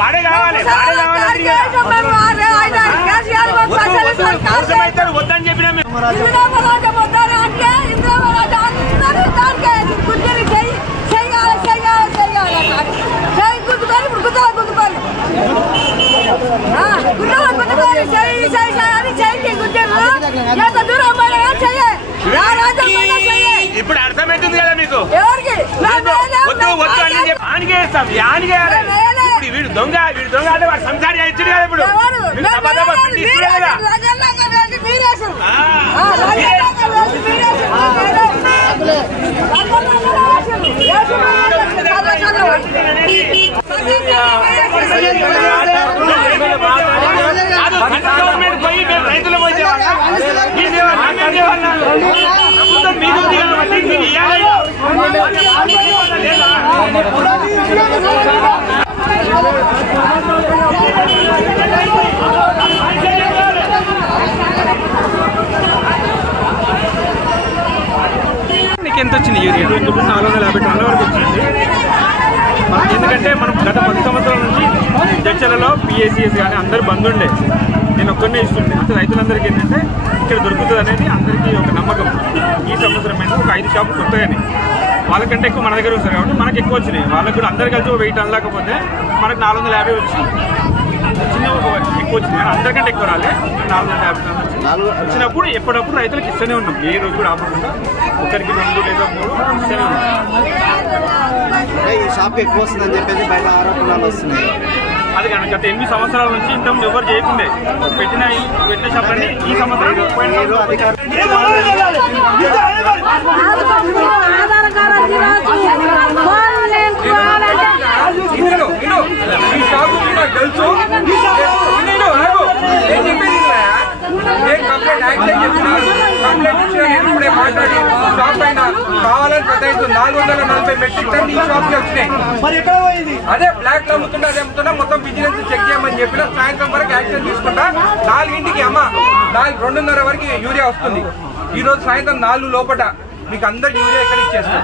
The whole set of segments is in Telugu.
వాడే కావాలి వద్దని చెప్పిన ఇప్పుడు అర్థమవుతుంది కదా మీకు వీడు దొంగ అంటే వాడు సంసారి ఇచ్చాడు కదా ఇప్పుడు గవర్నమెంట్ పోయి మేము రైతులు పోయేవాళ్ళ ప్రభుత్వం మీద కాబట్టి మీరు నీకు ఎంత వచ్చింది యూరియా? 450 టన్నుల వరకు వచ్చింది. ఎందుకంటే మనం గత 10 సంవత్సరాల నుంచి జడ్చలలో పిఎస్సిఎస్ కానీ అందరూ బంద్ ఉండే, నేను ఒక్కనే ఇస్తుండే. అంటే రైతులందరికీ ఏంటంటే ఇక్కడ దొరుకుతుంది అనేది అందరికీ ఒక నమ్మకం. ఈ సంవత్సరం మీద ఒక 5 షాపులు కొత్తగానే వాళ్ళకంటే ఎక్కువ మన దగ్గర వస్తారు కాబట్టి మనకు ఎక్కువ వచ్చినాయి. వాళ్ళకి కూడా అందరు కలిసి 1000 టన్నులు లేకపోతే మనకు 450 వచ్చి చిన్న ఎక్కువ వచ్చింది. కానీ అందరికంటే ఎక్కువ రాలే, 450 టన్నులు వచ్చినప్పుడు ఎప్పుడప్పుడు రైతులకు ఇస్తూనే ఉన్నాం. ఏ రోజు కూడా ఆపకుండా ఒకరికి 2 లేదా 3 ఇస్తూనే ఉన్నాం. ఈ షాప్ ఎక్కువ వస్తుందని చెప్పేసి బయట ఆరోపణలు వస్తున్నాయి. అది కానీ గత 8 సంవత్సరాల నుంచి ఇంతకుముందు ఎవరు చేయకుండే పెట్టిన షాపులన్నీ ఈ సంవత్సరం కావాలని 440 మెట్రిక్ టన్ ఈ షాప్ కి వచ్చినాయి. అదే బ్లాక్ లో అమ్ముతుంటే అదే అమ్ముతున్నా మొత్తం విజిలెన్స్ చెక్ చేయమని చెప్పిన సాయంత్రం వరకు యాక్షన్ తీసుకుంటా 4ంటికి అమ్మ 2:30 వరకు యూరియా వస్తుంది. ఈ రోజు సాయంత్రం 4 లోపల మీకు అందరికి యూరియా ఎక్కడ ఇచ్చేస్తాం.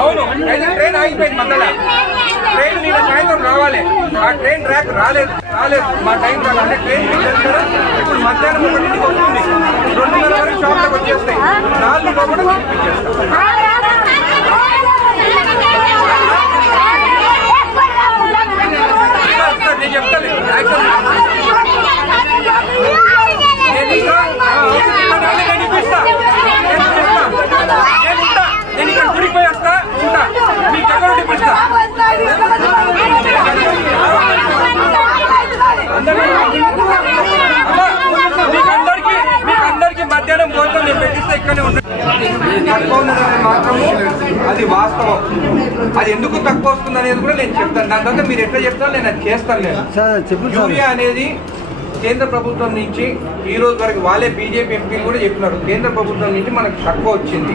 అవును, అయితే ట్రైన్ ఆగిపోయింది మధ్యలో. ట్రైన్ నిన్న సాయంత్రం రావాలి, ఆ ట్రైన్ ట్రాక్ రాలేదు. మా టైం రావాలి. ట్రైన్ చేస్తారా ఇప్పుడు మధ్యాహ్నం 1ంటికి వస్తుంది. 2:30 వరకు షాప్లోకి వచ్చేస్తాయి. 4 లోపల ఇచ్చేస్తాం. నేను చెప్తాను నేను ఇక్కడ గుడిపోయి వస్తా ఉంటా, మీకు ఎక్కడ ఇప్పిస్తా. మీకు అందరికి మధ్యాహ్నం భోజనం నేను పెట్టిస్తే ఇక్కడనే ఉంటుంది. తక్కువ ఉన్నదని మాత్రము అది వాస్తవం. అది ఎందుకు తక్కువ వస్తుంది అనేది కూడా నేను చెప్తాను. దాని తర్వాత మీరు ఎట్లా చెప్తాను నేను అది చేస్తాను. నేను యూరియా అనేది కేంద్ర ప్రభుత్వం నుంచి ఈ రోజు వరకు వాళ్ళే బీజేపీ ఎంపీలు కూడా చెప్పినారు, కేంద్ర ప్రభుత్వం నుంచి మనకు తక్కువ వచ్చింది.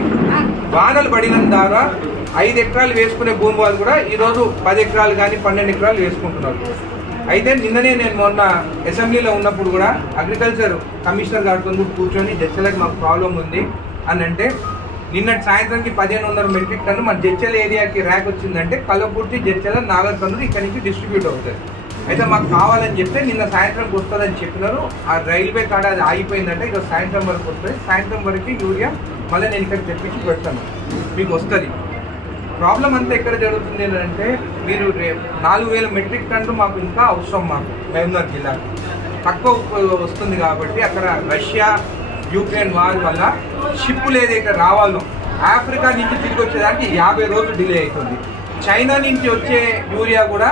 వానలు పడిన ద్వారా 5 ఎకరాలు వేసుకునే భూమి వాళ్ళు కూడా ఈరోజు 10 ఎకరాలు కానీ 12 ఎకరాలు వేసుకుంటున్నారు. అయితే నిన్ననే నేను మొన్న అసెంబ్లీలో ఉన్నప్పుడు కూడా అగ్రికల్చర్ కమిషనర్ గారితో కూర్చొని జడ్చలకి మాకు ప్రాబ్లం ఉంది అని అంటే, నిన్నటి సాయంత్రానికి 1500 మెట్రిక్ టన్ను మన జడ్చల ఏరియాకి ర్యాక్ వచ్చిందంటే కల్లకుర్తి, జడ్చల, నాగర్ కర్నూలు ఇక్కడ నుంచి డిస్ట్రిబ్యూట్ అవుతుంది. అయితే మాకు కావాలని చెప్తే నిన్న సాయంత్రంకి వస్తుందని చెప్పినారు. ఆ రైల్వే కాడ అది ఆగిపోయిందంటే ఈరోజు సాయంత్రం వరకు వస్తుంది. సాయంత్రం వరకు యూరియా మళ్ళీ నేను ఇక్కడ తెప్పించి పెడతాను, మీకు వస్తుంది. ప్రాబ్లం అంతా ఎక్కడ జరుగుతుంది అంటే, మీరు 4000 మెట్రిక్ టన్ను మాకు ఇంకా అవసరం. మాకు మహబూబ్నగర్ జిల్లాకు తక్కువ వస్తుంది కాబట్టి అక్కడ రష్యా యూక్రెయిన్ వార్ వల్ల షిప్పులు ఏదైతే రావాలో ఆఫ్రికా నుంచి తిరిగి వచ్చేదానికి 50 రోజులు డిలే అవుతుంది. చైనా నుంచి వచ్చే యూరియా కూడా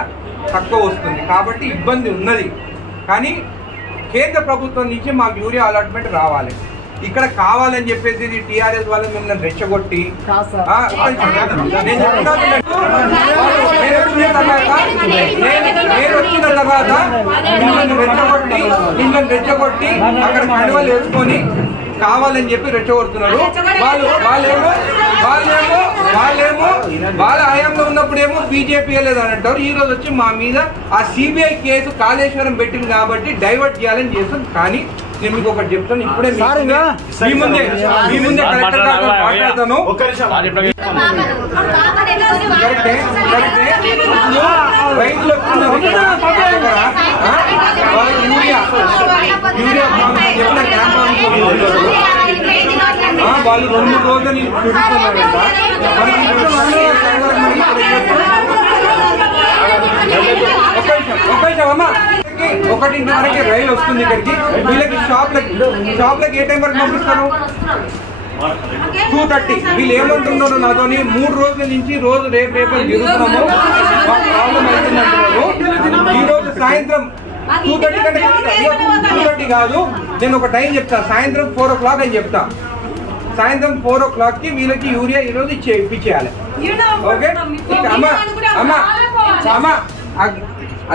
తక్కువ వస్తుంది కాబట్టి ఇబ్బంది ఉన్నది. కానీ కేంద్ర ప్రభుత్వం నుంచి మాకు యూరియా అలాట్మెంట్ రావాలి. ఇక్కడ కావాలని చెప్పేసి టీఆర్ఎస్ వాళ్ళు మిమ్మల్ని రెచ్చగొట్టి నేను వచ్చిన తర్వాత మిమ్మల్ని రెచ్చగొట్టి అక్కడ కండువలు వేసుకొని కావాలని చెప్పి రెచ్చగొడుతున్నారు. వాళ్ళేమో వాళ్ళ హయాంలో ఉన్నప్పుడేమో బీజేపీ లేదని అంటారు. ఈ రోజు వచ్చి మా మీద ఆ సిబిఐ కేసు కాళేశ్వరం పెట్టింది కాబట్టి డైవర్ట్ చేయాలని చేస్తాం. కానీ నేను మీకు ఒకటి చెప్తాను, ఇప్పుడే మీ ముందే కలెక్టర్ గారితో మాట్లాడతాను. రైతులు వాళ్ళు 2 రోజులు చూస్తున్నారంట. ఒక నిమిషం అమ్మా, 1 వరకు రైలు వస్తుంది ఇక్కడికి. వీళ్ళకి షాప్లకి ఏ టైం వరకు పంపిస్తారు? 2:30. వీళ్ళు ఏమంటున్నారు నాతోని 3 రోజుల నుంచి రోజు రేపు జరుగుతున్నాము, ప్రాబ్లం అవుతుందంటున్నారు. ఈ రోజు సాయంత్రం 2:30 కంటే 2:30 కాదు, నేను ఒక టైం చెప్తా. సాయంత్రం 4 o'clock అని చెప్తా. సాయంత్రం 4 o'clock కి వీళ్ళకి యూరియా ఈ రోజు ఇప్పించేయాలి. ఓకే అమ్మా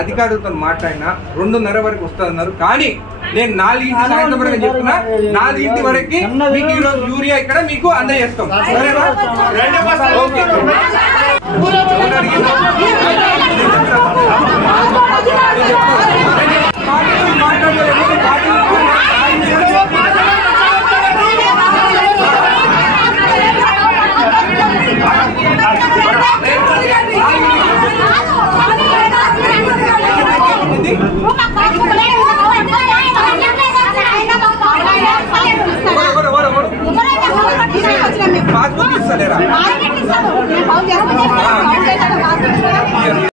అధికారులతో మాట్లాడినా 2:30 వరకు వస్తున్నారు. కానీ నేను 4 సాయంత్రం వరకు చెప్తున్నా. 4 వరకు మీకు ఈ రోజు యూరియా ఇక్కడ మీకు అందజేస్తాం. సరేనా? ఓకే.